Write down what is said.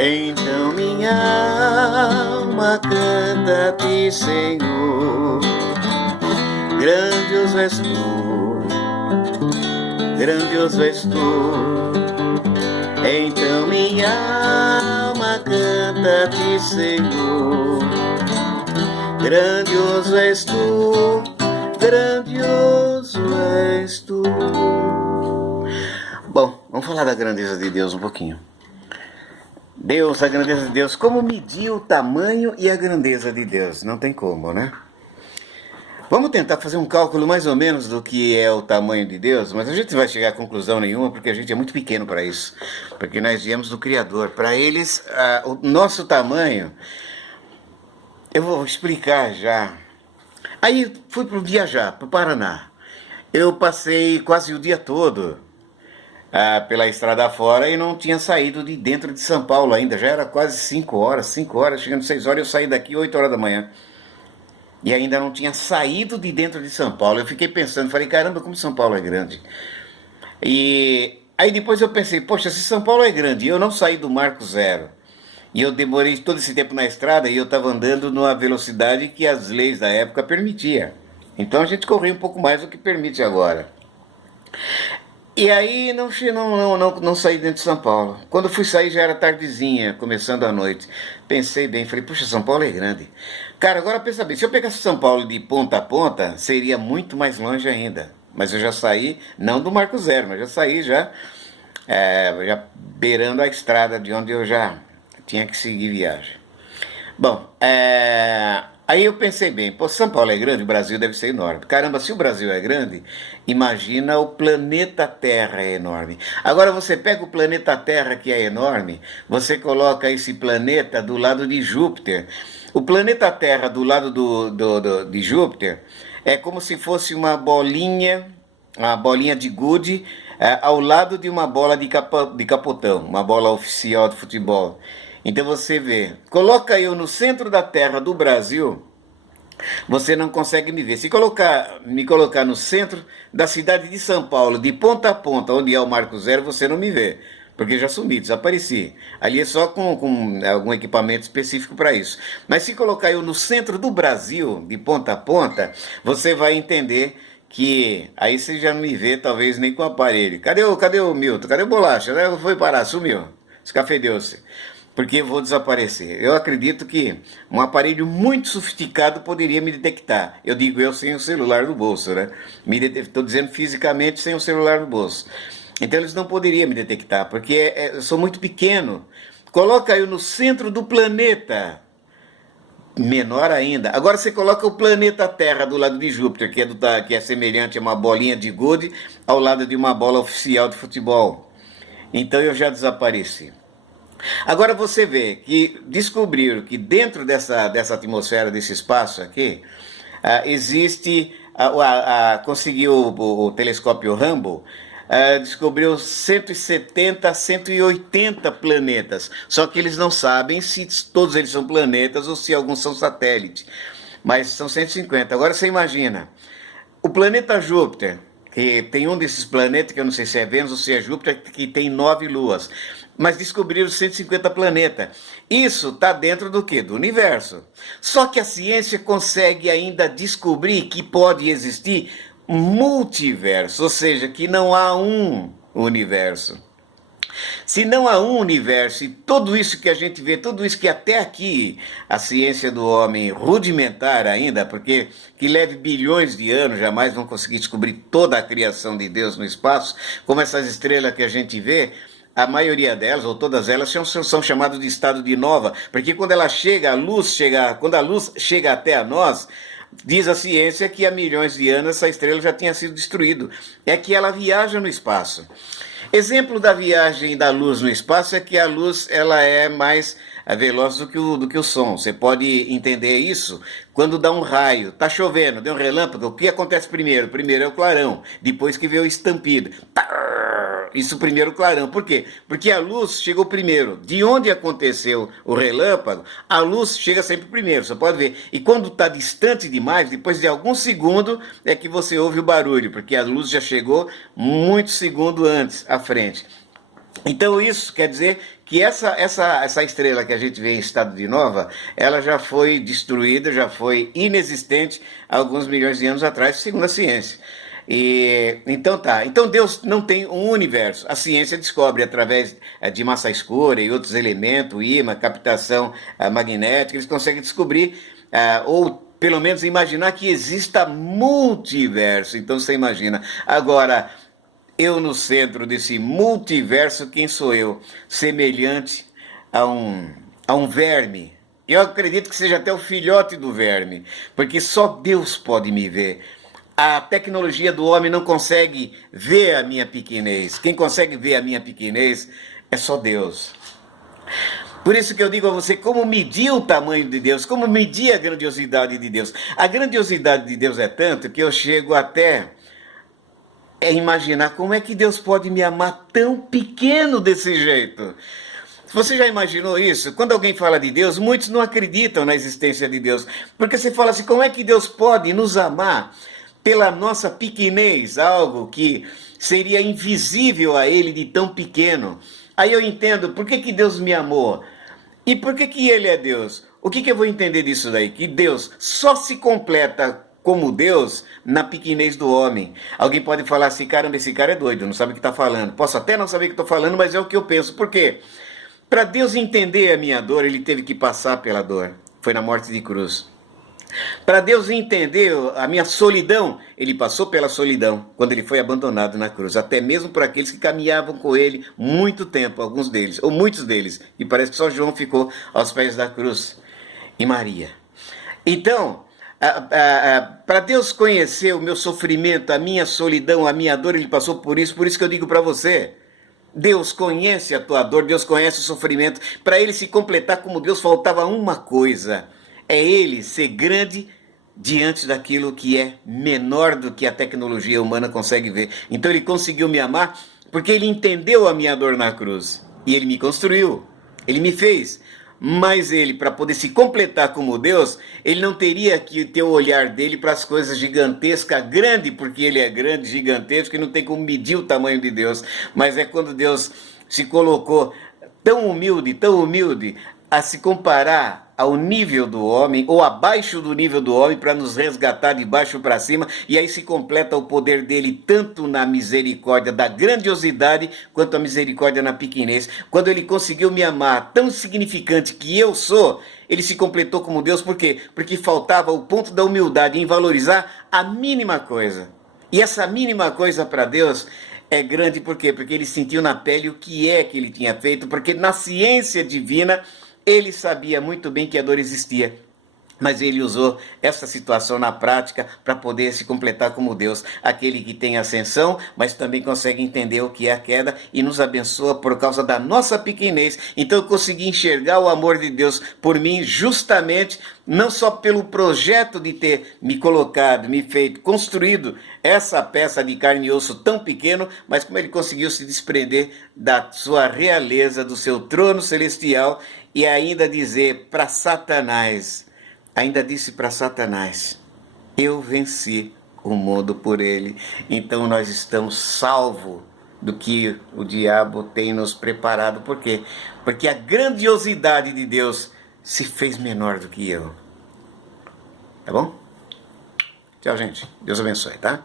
Então minha alma canta-te, Senhor. Grandioso és tu, grandioso és tu. Então minha alma canta-te, Senhor. Grandioso és tu, grandioso és tu. Bom, vamos falar da grandeza de Deus um pouquinho. Deus, a grandeza de Deus, como medir o tamanho e a grandeza de Deus? Não tem como, né? Vamos tentar fazer um cálculo mais ou menos do que é o tamanho de Deus, mas a gente não vai chegar a conclusão nenhuma porque a gente é muito pequeno para isso, porque nós viemos do Criador. Para eles, o nosso tamanho, eu vou explicar já. Aí fui viajar para o Paraná. Eu passei quase o dia todo pela estrada fora e não tinha saído de dentro de São Paulo ainda. Já era quase 5 horas, chegando 6 horas, eu saí daqui 8 horas da manhã. E ainda não tinha saído de dentro de São Paulo. Eu fiquei pensando, falei, caramba, como São Paulo é grande. E aí depois eu pensei, poxa, se São Paulo é grande e eu não saí do Marco Zero, e eu demorei todo esse tempo na estrada e eu estava andando numa velocidade que as leis da época permitiam. Então a gente corria um pouco mais do que permite agora. E aí não saí dentro de São Paulo. Quando fui sair já era tardezinha, começando a noite. Pensei bem, falei, puxa, São Paulo é grande. Cara, agora pensa bem, se eu pegasse São Paulo de ponta a ponta, seria muito mais longe ainda. Mas eu já saí, não do Marco Zero, mas já saí já beirando a estrada de onde eu já tinha que seguir viagem. Bom, aí eu pensei bem, pô, São Paulo é grande, o Brasil deve ser enorme. Caramba, se o Brasil é grande, imagina o planeta Terra é enorme. Agora você pega o planeta Terra, que é enorme, você coloca esse planeta do lado de Júpiter. O planeta Terra do lado de Júpiter é como se fosse uma bolinha de gude ao lado de uma bola de capotão, uma bola oficial de futebol. Então você vê, coloca eu no centro da terra do Brasil, você não consegue me ver. Se me colocar no centro da cidade de São Paulo, de ponta a ponta, onde é o Marco Zero, você não me vê, porque já sumi, desapareci. Ali é só com algum equipamento específico para isso. Mas se colocar eu no centro do Brasil, de ponta a ponta, você vai entender que aí você já não me vê, talvez nem com o aparelho. Cadê o Milton? Cadê o Bolacha? Foi parar, sumiu, escafedeu-se. Porque eu vou desaparecer. Eu acredito que um aparelho muito sofisticado poderia me detectar. Eu digo eu sem o celular no bolso, né? Estou dizendo fisicamente sem o celular no bolso. Então eles não poderiam me detectar, porque eu sou muito pequeno. Coloca eu no centro do planeta, menor ainda. Agora você coloca o planeta Terra do lado de Júpiter, que é semelhante a uma bolinha de gude, ao lado de uma bola oficial de futebol. Então eu já desapareci. Agora você vê que descobriram que dentro dessa atmosfera, desse espaço aqui, existe, conseguiu o telescópio Hubble, descobriu 170, 180 planetas. Só que eles não sabem se todos eles são planetas ou se alguns são satélites. Mas são 150. Agora você imagina, o planeta Júpiter, que tem um desses planetas, que eu não sei se é Vênus ou se é Júpiter, que tem 9 luas. Mas descobriram 150 planetas. Isso está dentro do quê? Do universo. Só que a ciência consegue ainda descobrir que pode existir multiverso, ou seja, que não há um universo. Se não há um universo e tudo isso que a gente vê, tudo isso que até aqui a ciência do homem rudimentar ainda, porque que leve bilhões de anos, jamais vão conseguir descobrir toda a criação de Deus no espaço, como essas estrelas que a gente vê, a maioria delas, ou todas elas, são chamadas de estado de nova, porque quando ela chega, quando a luz chega até a nós, diz a ciência que há milhões de anos essa estrela já tinha sido destruída. É que ela viaja no espaço. Exemplo da viagem da luz no espaço é que a luz ela é mais veloz do que o som. Você pode entender isso quando dá um raio. Está chovendo, deu um relâmpago, o que acontece primeiro? Primeiro é o clarão, depois que vê o estampido. Isso primeiro o clarão. Por quê? Porque a luz chegou primeiro. De onde aconteceu o relâmpago, a luz chega sempre primeiro, você pode ver. E quando está distante demais, depois de alguns segundos, é que você ouve o barulho, porque a luz já chegou muitos segundos antes, à frente. Então isso quer dizer que essa estrela que a gente vê em estado de nova, ela já foi destruída, já foi inexistente há alguns milhões de anos atrás, segundo a ciência. Então tá. Então Deus não tem um universo. A ciência descobre através de massa escura e outros elementos, ímã, captação magnética, eles conseguem descobrir ou pelo menos imaginar que exista multiverso. Então você imagina. Agora, eu no centro desse multiverso, quem sou eu? Semelhante a um verme. Eu acredito que seja até o filhote do verme, porque só Deus pode me ver. A tecnologia do homem não consegue ver a minha pequenez. Quem consegue ver a minha pequenez é só Deus. Por isso que eu digo a você como medir o tamanho de Deus, como medir a grandiosidade de Deus. A grandiosidade de Deus é tanto que eu chego até imaginar como é que Deus pode me amar tão pequeno desse jeito. Você já imaginou isso? Quando alguém fala de Deus, muitos não acreditam na existência de Deus. Porque você fala assim, como é que Deus pode nos amar pela nossa pequenez, algo que seria invisível a Ele de tão pequeno? Aí eu entendo por que Deus me amou e por que Ele é Deus. O que eu vou entender disso daí? Que Deus só se completa como Deus na pequenez do homem. Alguém pode falar assim, caramba, esse cara é doido, não sabe o que está falando. Posso até não saber o que estou falando, mas é o que eu penso. Por quê? Para Deus entender a minha dor, Ele teve que passar pela dor. Foi na morte de cruz. Para Deus entender a minha solidão, Ele passou pela solidão quando Ele foi abandonado na cruz. Até mesmo por aqueles que caminhavam com Ele muito tempo, alguns deles, ou muitos deles. E parece que só João ficou aos pés da cruz. E Maria. Então, para Deus conhecer o meu sofrimento, a minha solidão, a minha dor, Ele passou por isso que eu digo para você. Deus conhece a tua dor, Deus conhece o sofrimento. Para Ele se completar como Deus, faltava uma coisa. É Ele ser grande diante daquilo que é menor do que a tecnologia humana consegue ver. Então Ele conseguiu me amar porque Ele entendeu a minha dor na cruz. E Ele me construiu, Ele me fez. Mas Ele, para poder se completar como Deus, Ele não teria que ter o olhar dele para as coisas gigantescas, grande, porque Ele é grande, gigantesco, e não tem como medir o tamanho de Deus. Mas é quando Deus se colocou tão humilde, a se comparar ao nível do homem, ou abaixo do nível do homem, para nos resgatar de baixo para cima, e aí se completa o poder dele, tanto na misericórdia da grandiosidade, quanto a misericórdia na pequenez. Quando ele conseguiu me amar, tão insignificante que eu sou, ele se completou como Deus, por quê? Porque faltava o ponto da humildade em valorizar a mínima coisa. E essa mínima coisa para Deus é grande, por quê? Porque ele sentiu na pele o que é que ele tinha feito, porque na ciência divina, ele sabia muito bem que a dor existia, mas ele usou essa situação na prática para poder se completar como Deus, aquele que tem ascensão, mas também consegue entender o que é a queda e nos abençoa por causa da nossa pequenez. Então eu consegui enxergar o amor de Deus por mim justamente, não só pelo projeto de ter me colocado, me feito, construído essa peça de carne e osso tão pequeno, mas como ele conseguiu se desprender da sua realeza, do seu trono celestial, e ainda dizer para Satanás, ainda disse para Satanás, eu venci o mundo por ele. Então nós estamos salvos do que o diabo tem nos preparado. Por quê? Porque a grandiosidade de Deus se fez menor do que eu. Tá bom? Tchau, gente. Deus abençoe, tá?